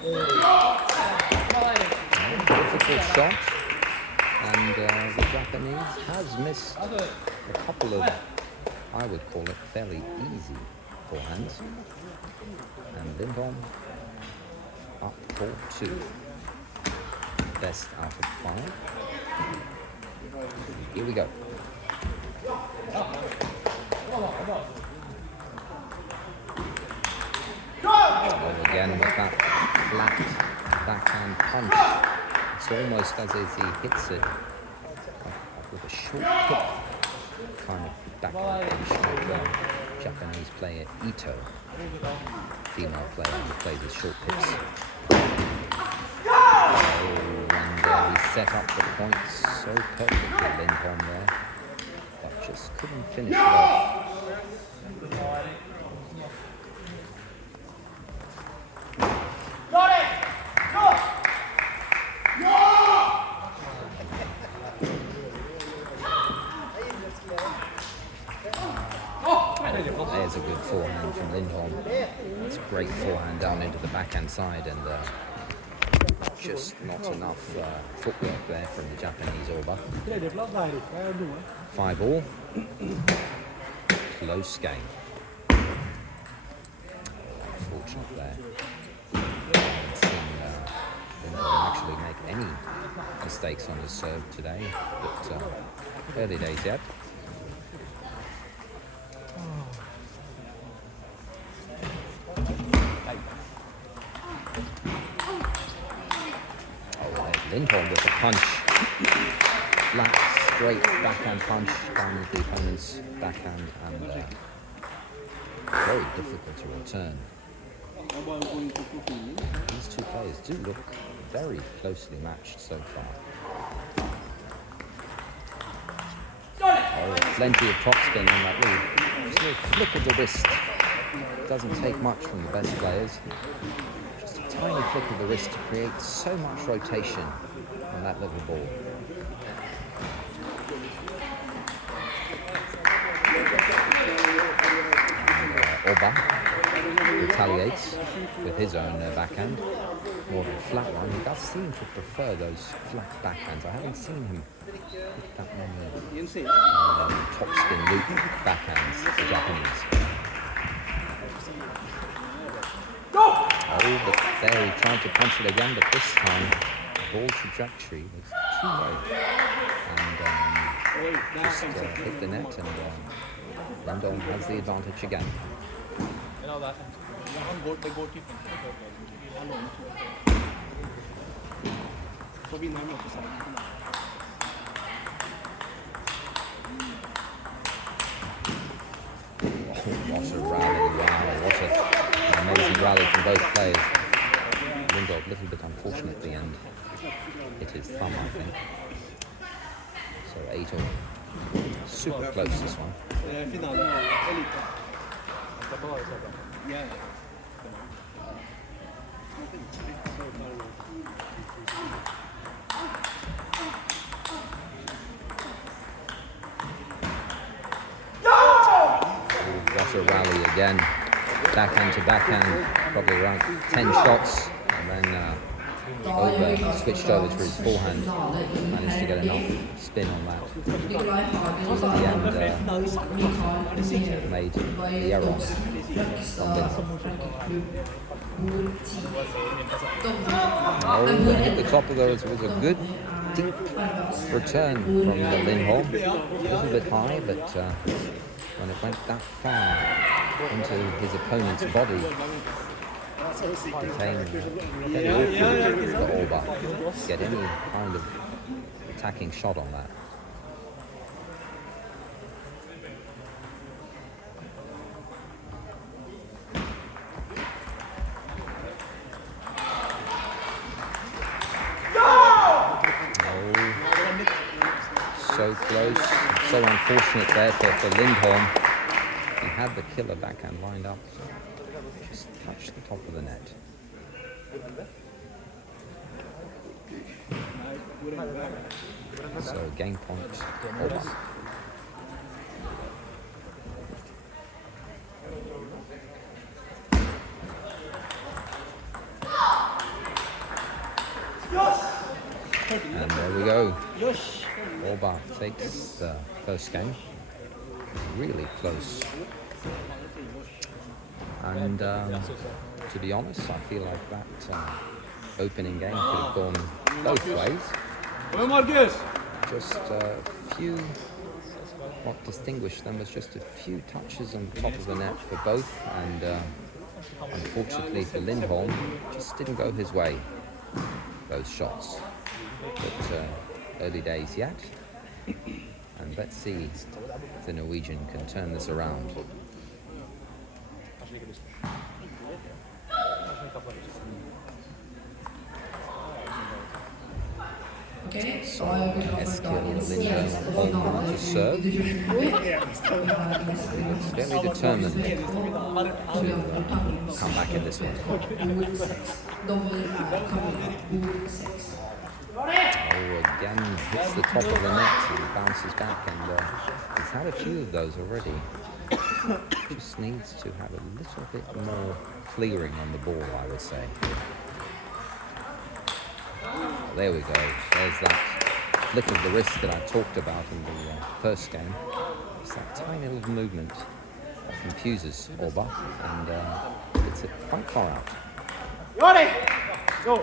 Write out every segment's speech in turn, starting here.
Difficult shot, and the Japanese has missed a couple of, I would call it, fairly easy forehands. And Lindholm up 4-2. Best out of 5. Here we go. Oh, again with that flat backhand punch. It's almost as if he hits it with a short hook kind of backhand punch, like the Japanese player Ito, female player who plays with short picks. Oh, and he set up the points so perfectly, Lindholm there, but just couldn't finish it off. There's a good forehand from Lindholm. It's a great forehand down into the backhand side, and just not enough footwork there from the Japanese Orba. 5-all. Close game. Unfortunate there. I haven't seen Lindholm actually make any mistakes on his serve today, but early days yet. Lindholm with a punch, flat, straight backhand punch down with the opponent's backhand, and very difficult to return. These two players do look very closely matched so far. Oh, plenty of topspin on that little flick of the wrist. Doesn't take much from the best players. Tiny flick of the wrist to create so much rotation on that little ball. And, Orba retaliates with his own backhand, more of a flat one. He does seem to prefer those flat backhands. I haven't seen him hit that many topspin loop backhands, the Japanese. Oh, but there he tried to punch it again, but this time the ball trajectory was too low and just hit the net, and Lindholm has the advantage again. Oh, what a rally, wow, what an amazing rally from both players. Lindholm a little bit unfortunate at the end. Hit his thumb, I think. So 8-all. Super close, this one. What a rally again. Backhand to backhand, probably around 10 shots, and then Orba switched over to his forehand, managed to get enough spin on that. Towards the end, made the error from Lindholm. Hit the top of those. It was a good, deep return from Lindholm. A little bit high, but when it went that far into his opponent's body, it became very awkward for Orba to get any kind of attacking shot on that. So close, so unfortunate there for Lindholm. He had the killer backhand lined up, just touched the top of the net. So game point, Orba. And there we go. Orba takes the first game. Really close. And to be honest, I feel like that opening game could have gone both ways. Just a few, what distinguished them was just a few touches on top of the net for both, and unfortunately for Lindholm, just didn't go his way, those shots. But early days yet, and let's see if the Norwegian can turn this around. So Eskil Lindholm to serve. He looks very determined to come back in this one. Oh, again hits the top of the net and bounces back, and he's had a few of those already. Just needs to have a little bit more clearing on the ball, I would say. There we go. There's that flick of the wrist that I talked about in the first game. It's that tiny little movement that confuses Orba, and it's quite far out. Go!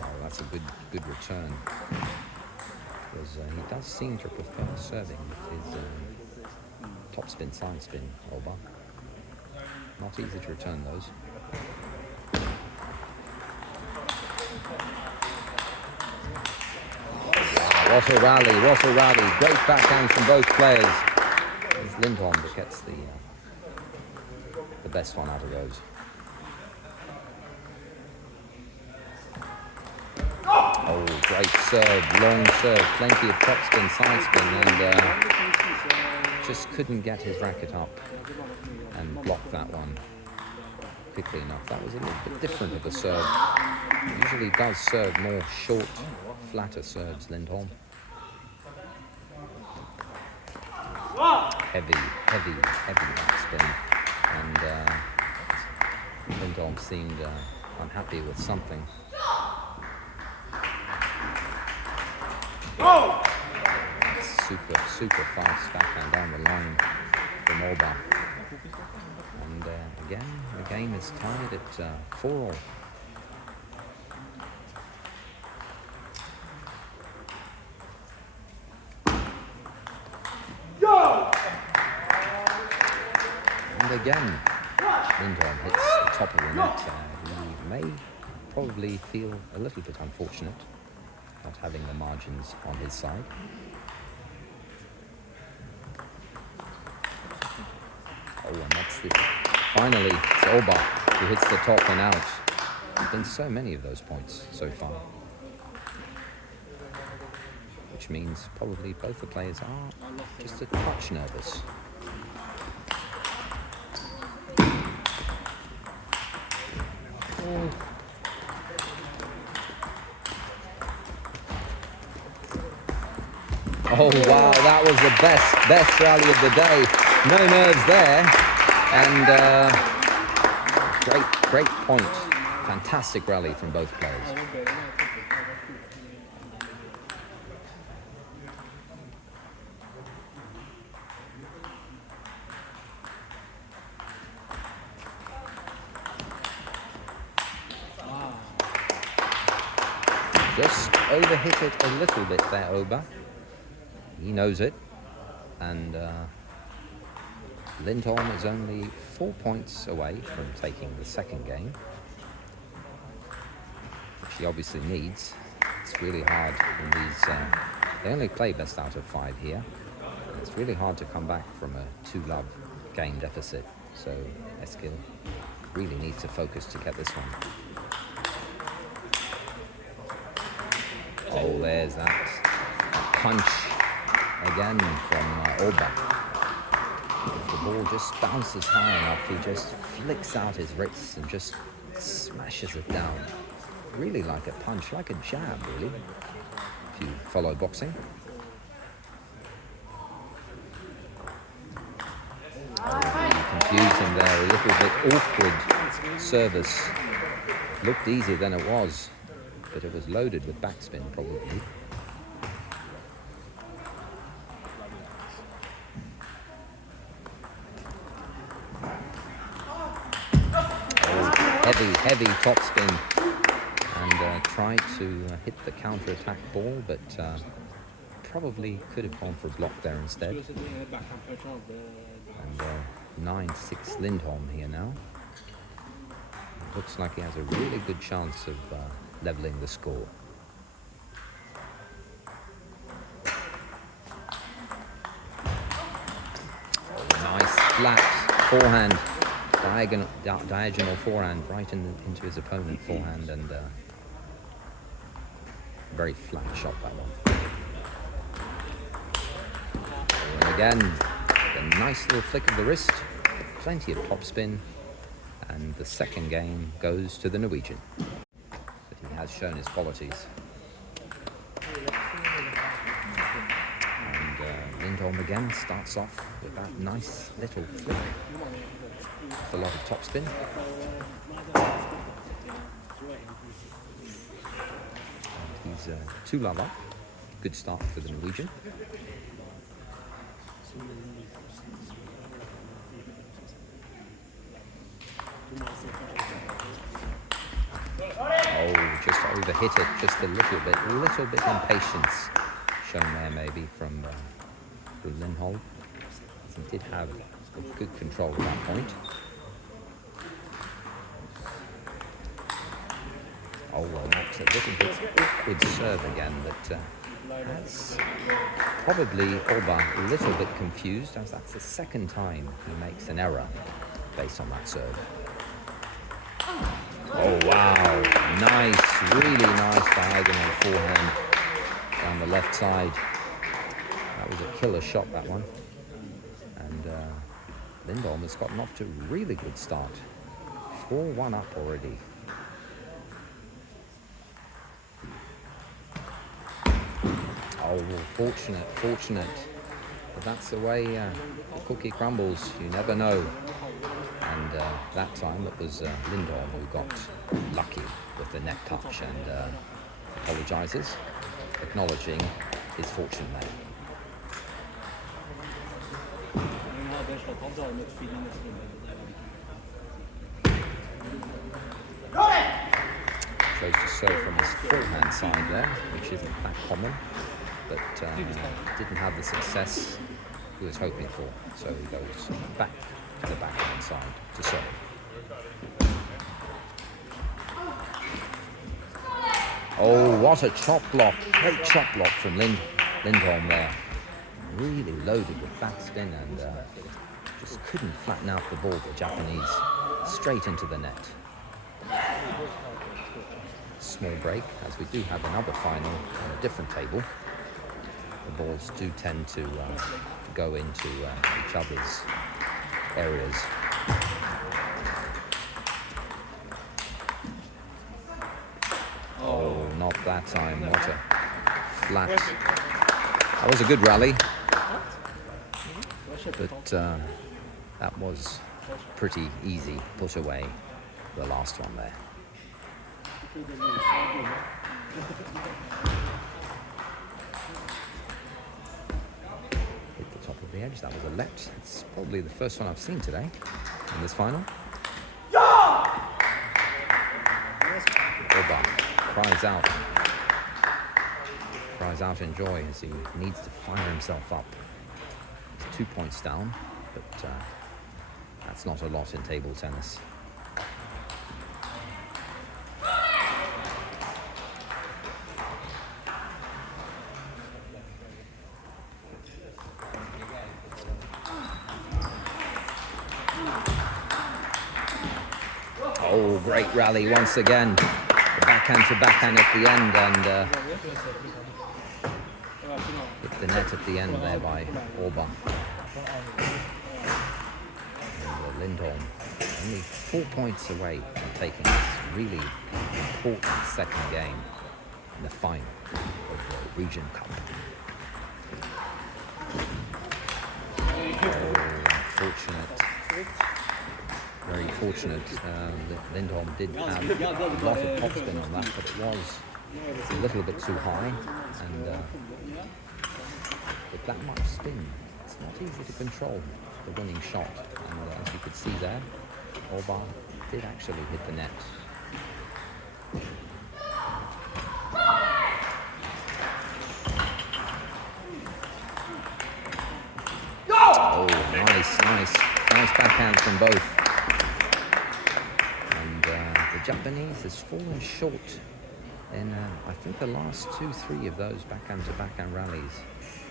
Oh, that's a good return. Because he does seem to prefer serving with his topspin, side spin, Orba. Not easy to return those. Wow, what a rally, what a rally. Great backhand from both players. It's Lindholm that gets the best one out of those. Oh, great serve, long serve, plenty of topspin, side spin, and just couldn't get his racket up and block that one quickly enough. That was a little bit different of a serve. He usually does serve more short, flatter serves, Lindholm. Heavy backspin. And Lindholm seemed unhappy with something. Super fast backhand down the line from Orba. And again, the game is tied at 4-all. And again, Lindholm hits the top of the net. He may probably feel a little bit unfortunate not having the margins on his side. Oh, and that's finally, it's Orba who hits the top and out. There's been so many of those points so far, which means probably both the players are just a touch nervous. Oh wow, that was the best rally of the day. No nerves there, and great point. Fantastic rally from both players. Just overhit it a little bit there, Orba. He knows it, and Lindholm is only 4 points away from taking the second game, which he obviously needs. It's really hard in these, they only play best out of 5 here. And it's really hard to come back from a 2-love game deficit, so Eskil really needs to focus to get this one. Oh, there's that punch again from Orba. If the ball just bounces high enough, he just flicks out his wrists and just smashes it down. Really like a punch, like a jab, really, if you follow boxing. Confused him there, a little bit awkward service. Looked easier than it was, but it was loaded with backspin probably. Heavy topspin, and tried to hit the counter-attack ball, but probably could have gone for a block there instead. And 9-6 Lindholm here now. Looks like he has a really good chance of leveling the score. Nice flat forehand. Diagonal forehand right into his opponent forehand, and very flat shot that one. And again, a nice little flick of the wrist, plenty of topspin, and the second game goes to the Norwegian. But he has shown his qualities. And Lindholm again starts off with that nice little flick. A lot of topspin. And he's 2 love up. Good start for the Norwegian. Oh, just overhit it just a little bit impatience shown there maybe from Lindholm. He did have good control at that point. Oh, well, that's a little bit awkward serve again, but that's probably Orba a little bit confused, as that's the second time he makes an error based on that serve. Oh, wow. Nice, really nice diagonal forehand down the left side. That was a killer shot, that one. And Lindholm has gotten off to a really good start. 4-1 up already. Oh, fortunate. But that's the way the cookie crumbles. You never know. And that time it was Lindholm who got lucky with the net touch and apologises, acknowledging his fortune there. Chose to serve from his forehand side there, which isn't that common, but didn't have the success he was hoping for. So he goes back to the backhand side to serve. Oh, what a chop block. Great chop block from Lindholm there. Really loaded with backspin and just couldn't flatten out the ball, the Japanese, straight into the net. Small break, as we do have another final on a different table. The balls do tend to go into each other's areas. Oh, not that time. What a flat. That was a good rally, but that was pretty easy put away, the last one there. Hit the top of the edge. That was a let. It's probably the first one I've seen today in this final. Orba cries out in joy as he needs to fire himself up. He's 2 points down, but that's not a lot in table tennis. Oh, great rally once again. The backhand to backhand at the end, and hit the net at the end there by Orba. And Lindholm only 4 points away from taking this really important second game in the final of the Regionscup. Oh, fortunate. Lindholm did have a lot of topspin on that, but it was a little bit too high, and with that much spin, it's not easy to control the winning shot. And as you could see there, Orban did actually hit the net. Oh, nice backhand from both. And the Japanese has fallen short in, I think, the last 2-3 of those backhand-to-backhand rallies,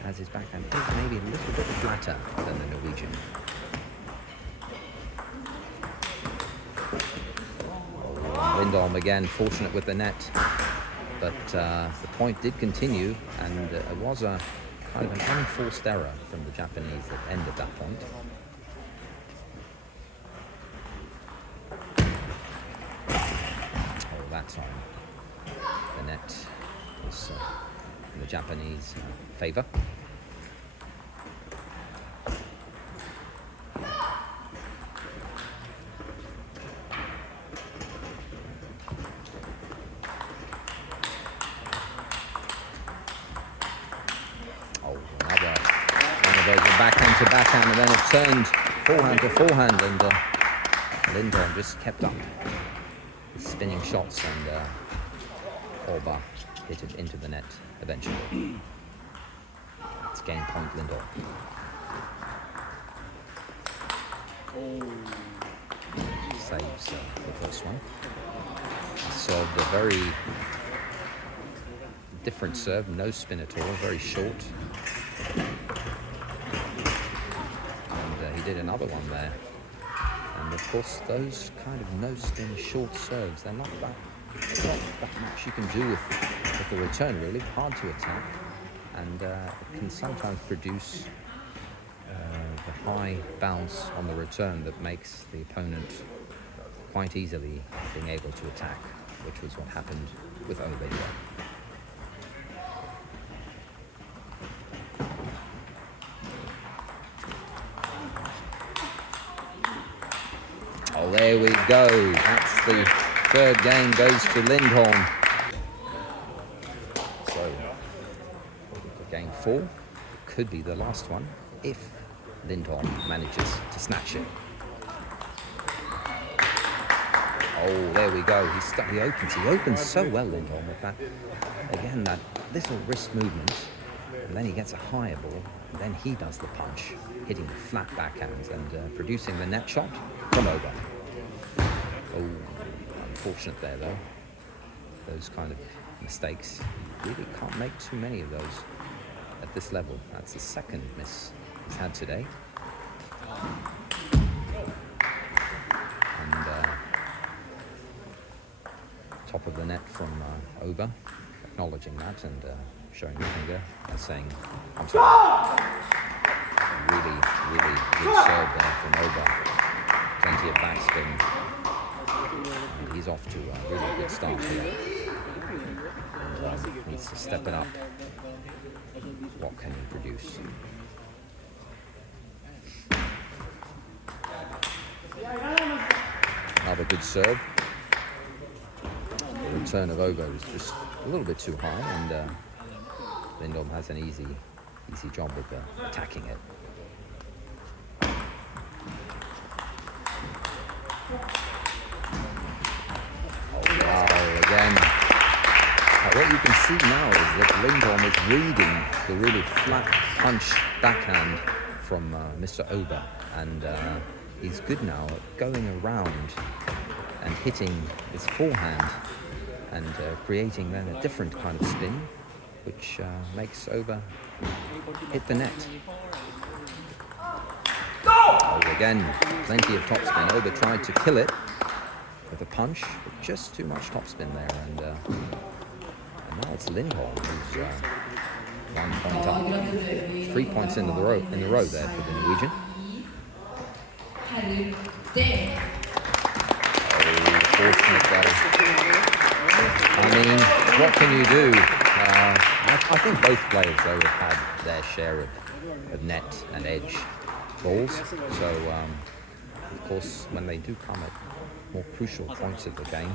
as his backhand is maybe a little bit flatter than the Norwegian. Lindholm again fortunate with the net, but the point did continue, and it was a kind of an unforced error from the Japanese that ended that point. Oh, that's on. The net was in the Japanese favor. Backhand to backhand, and then it turned forehand to forehand, and Lindholm just kept up his spinning shots, and Orba hit it into the net eventually. It's game point Lindholm. Saves the first one. He served a very different serve, no spin at all, very short. He did another one there, and of course those kind of no-spin short serves, they're not that much you can do with the return, really. Hard to attack, and it can sometimes produce the high bounce on the return that makes the opponent quite easily being able to attack, which was what happened with Obe. Oh, there we go. That's the third game goes to Lindholm. So, for game 4, it could be the last one if Lindholm manages to snatch it. Oh, there we go. He opens so well, Lindholm, with that. Again, that little wrist movement, and then he gets a higher ball, and then he does the punch, hitting the flat backhands and producing the net shot from over. Oh, unfortunate there though. Those kind of mistakes, really can't make too many of those at this level. That's the second miss he's had today. And top of the net from Oba, acknowledging that and showing the finger and saying, I'm sorry. Really good serve there from Oba. Plenty of backspin. And he's off to a really good start here. And needs to step it up. What can he produce? Another good serve. The return of Oba is just a little bit too high, and Lindholm has an easy job with attacking it. Oh wow, again. What you can see now is that Lindholm is reading the really flat punch backhand from Mr. Oba, and he's good now at going around and hitting his forehand and creating then a different kind of spin, which makes Oba hit the net. Oh, again, plenty of topspin. Oba tried to kill it with a punch, but just too much topspin there, and now it's Lindholm who's 1 point up. 3 points in the row there for the Norwegian. Oh, fortunate though. I mean, what can you do? I think both players though have had their share of net and edge balls. So, of course, when they do come at more crucial points of the game,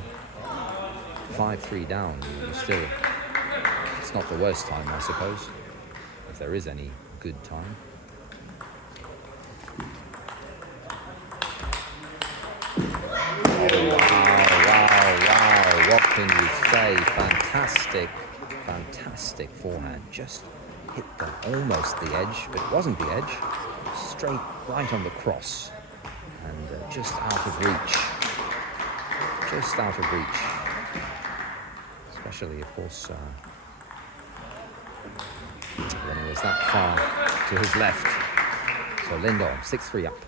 5-3 down, you still, it's not the worst time, I suppose, if there is any good time. Oh, wow, what can you say? Fantastic forehand. Just hit almost the edge, but it wasn't the edge. Straight right on the cross, and just out of reach. Especially, of course, when he was that far to his left. So Lindholm, 6-3 up.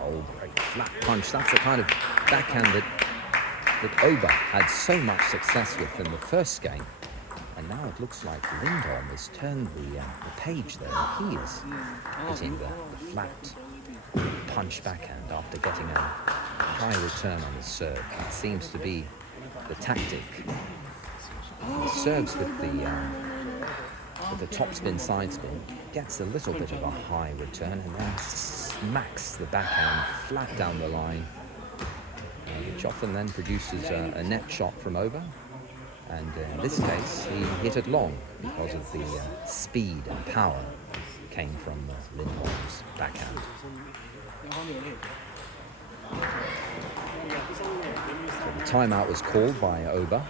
Oh, great flat punch. That's the kind of backhand that Oba had so much success with in the first game. And now it looks like Lindholm has turned the page there. And he is hitting the flat punch backhand after getting a high return on his serve. That seems to be the tactic. He serves with the topspin, side spin, gets a little bit of a high return, and then smacks the backhand flat down the line, which often then produces a net shot from Oba. And in this case, he hit it long because of the speed and power came from Lindholm's backhand. So the timeout was called by Oba,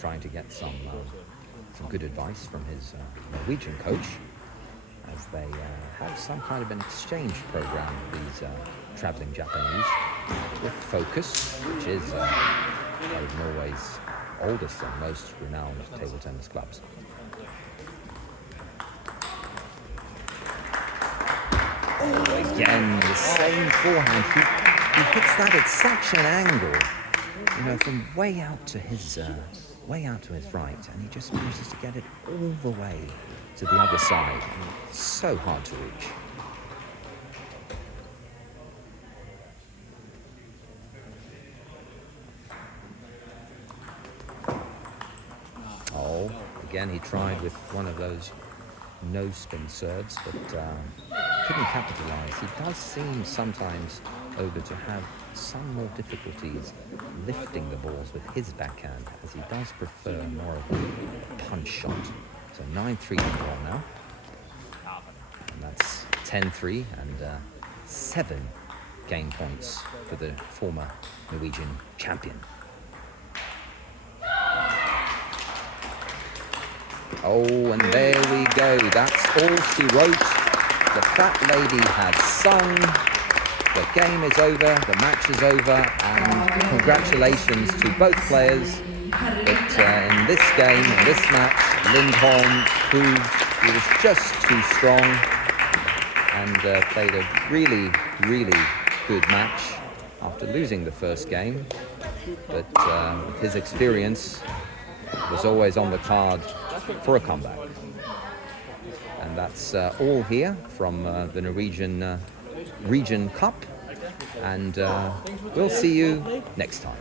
trying to get some good advice from his Norwegian coach, as they have some kind of an exchange program with these traveling Japanese with Focus, which is one of Norway's oldest and most renowned table tennis clubs. Oh, again, the same forehand. He hits that at such an angle, from way out to his right, and he just manages to get it all the way to the other side. And it's so hard to reach. Oh, again, he tried with one of those no-spin serves, but couldn't capitalize. He does seem sometimes, Oba, to have some more difficulties lifting the balls with his backhand, as he does prefer more of a punch shot. So 9-3 now. And that's 10-3 and 7 game points for the former Norwegian champion. Oh, and there we go. That's all she wrote. The fat lady had sung. The game is over, the match is over, and congratulations to both players. But in this game, in this match, Lindholm proved he was just too strong and played a really, really good match after losing the first game. But his experience was always on the card for a comeback. And that's all here from the Norwegian Regionscup, and we'll see you next time.